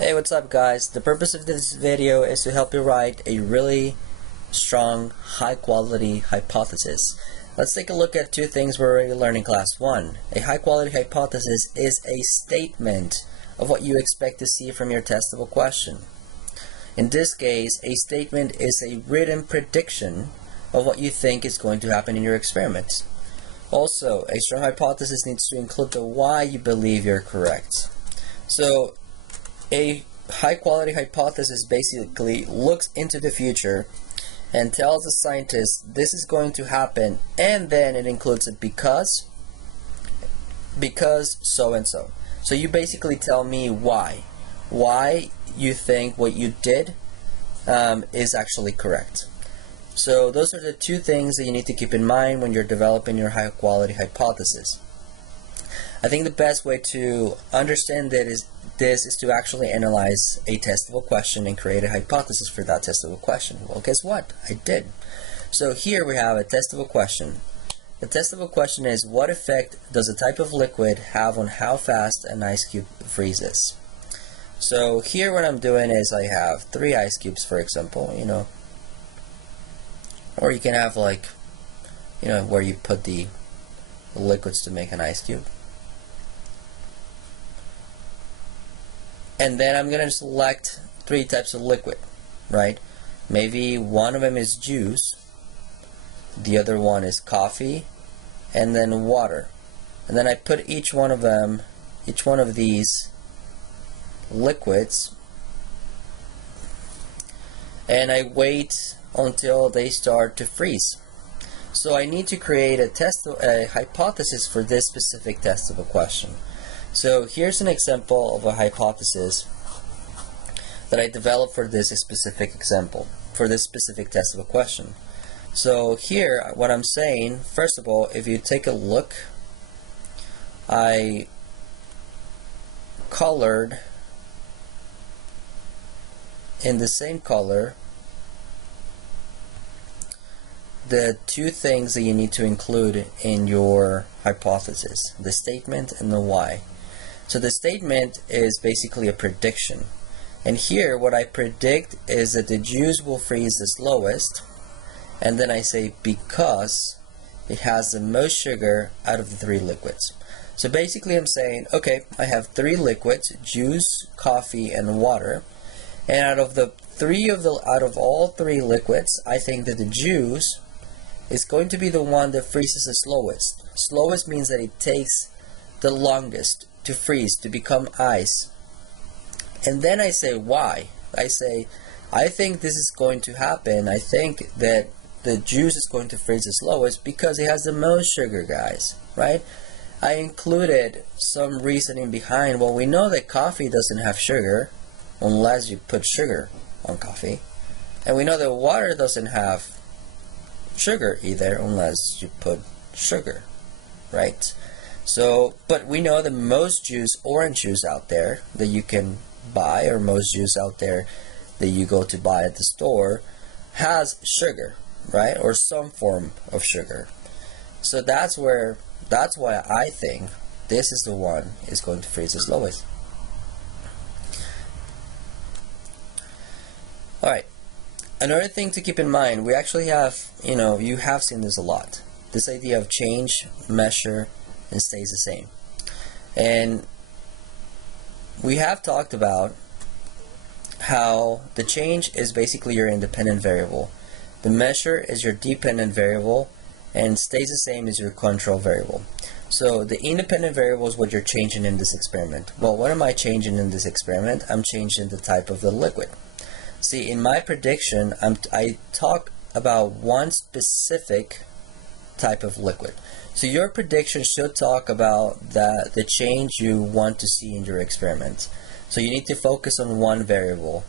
Hey, what's up guys? The purpose of this video is to help you write a really strong, high quality hypothesis. Let's take a look at two things we're already learning in class 1. A high quality hypothesis is a statement of what you expect to see from your testable question. In this case, a statement is a written prediction of what you think is going to happen in your experiments. Also, a strong hypothesis needs to include the why you believe you're correct. So, a high-quality hypothesis basically looks into the future and tells the scientist this is going to happen, and then it includes it because so and so. So you basically tell me why you think what you did is actually correct. So those are the two things that you need to keep in mind when you're developing your high-quality hypothesis. I think the best way to understand this is to actually analyze a testable question and create a hypothesis for that testable question. Well, guess what? I did. So here we have a testable question. The testable question is, what effect does a type of liquid have on how fast an ice cube freezes? So here what I'm doing is I have 3 ice cubes, for example, or you can have where you put the liquids to make an ice cube. And then I'm going to select 3 types of liquid, right? Maybe one of them is juice, the other one is coffee, and then water. And then I put each one of these liquids, and I wait until they start to freeze. So I need to create a hypothesis for this specific testable question. So here's an example of a hypothesis that I developed for this specific example, for this specific testable question. So here, what I'm saying, first of all, if you take a look, I colored in the same color the 2 things that you need to include in your hypothesis, the statement and the why. So the statement is basically a prediction. And here what I predict is that the juice will freeze the slowest, and then I say because it has the most sugar out of the 3 liquids. So basically I'm saying, okay, I have 3 liquids, juice, coffee, and water, and out of all 3 liquids, I think that the juice is going to be the one that freezes the slowest. Slowest means that it takes the longest to freeze, to become ice. And then I say why. I say, I think this is going to happen. I think that the juice is going to freeze the slowest because it has the most sugar, guys, right? I included some reasoning behind, well, we know that coffee doesn't have sugar unless you put sugar on coffee. And we know that water doesn't have sugar either unless you put sugar, right? So, but we know that most orange juice out there that you can buy, or most juice out there that you go to buy at the store, has sugar, right? Or some form of sugar. So that's why I think this is the one is going to freeze the slowest. Alright, another thing to keep in mind, we actually have, you have seen this a lot. This idea of change, measure, and stays the same. And we have talked about how the change is basically your independent variable. The measure is your dependent variable, and stays the same is your control variable. So the independent variable is what you're changing in this experiment. Well, what am I changing in this experiment? I'm changing the type of the liquid. See, in my prediction, I talk about one specific type of liquid. So your prediction should talk about the change you want to see in your experiment. So you need to focus on one variable.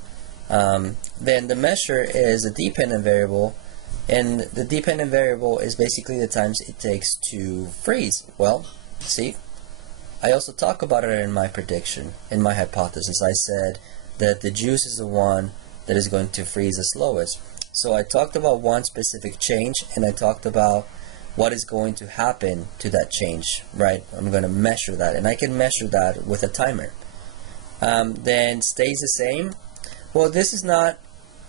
Then the measure is a dependent variable, and the dependent variable is basically the times it takes to freeze. Well, see, I also talk about it in my prediction, in my hypothesis. I said that the juice is the one that is going to freeze the slowest. So I talked about one specific change, and I talked about what is going to happen to that change, right? I'm going to measure that, and I can measure that with a timer. then stays the same. Well, this is not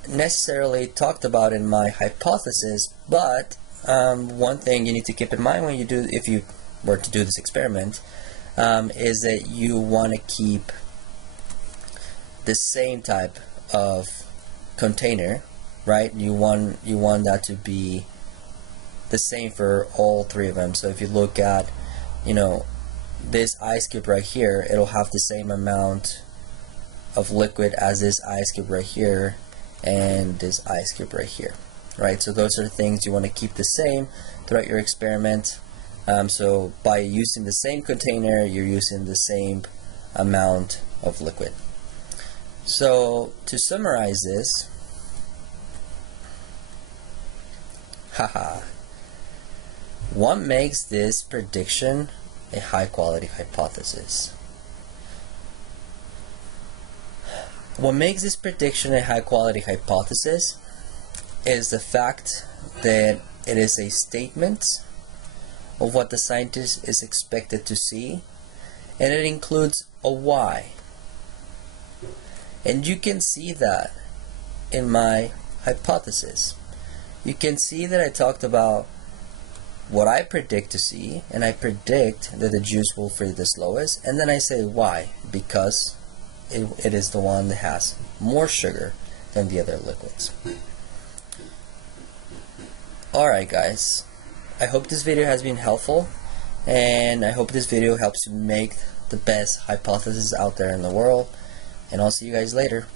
necessarily talked about in my hypothesis, but one thing you need to keep in mind when you do, if you were to do this experiment, is that you want to keep the same type of container, right? You want that to be the same for all three of them. So if you look at, you know, this ice cube right here, it'll have the same amount of liquid as this ice cube right here and this ice cube right here, right? So those are things you want to keep the same throughout your experiment. So by using the same container, you're using the same amount of liquid. So to summarize this, what makes this prediction a high quality hypothesis? What makes this prediction a high quality hypothesis is the fact that it is a statement of what the scientist is expected to see, and it includes a why. And you can see that in my hypothesis. You can see that I talked about what I predict to see, and I predict that the juice will freeze the slowest, and then I say why, because it is the one that has more sugar than the other liquids. Alright guys, I hope this video has been helpful, and I hope this video helps you make the best hypothesis out there in the world, and I'll see you guys later.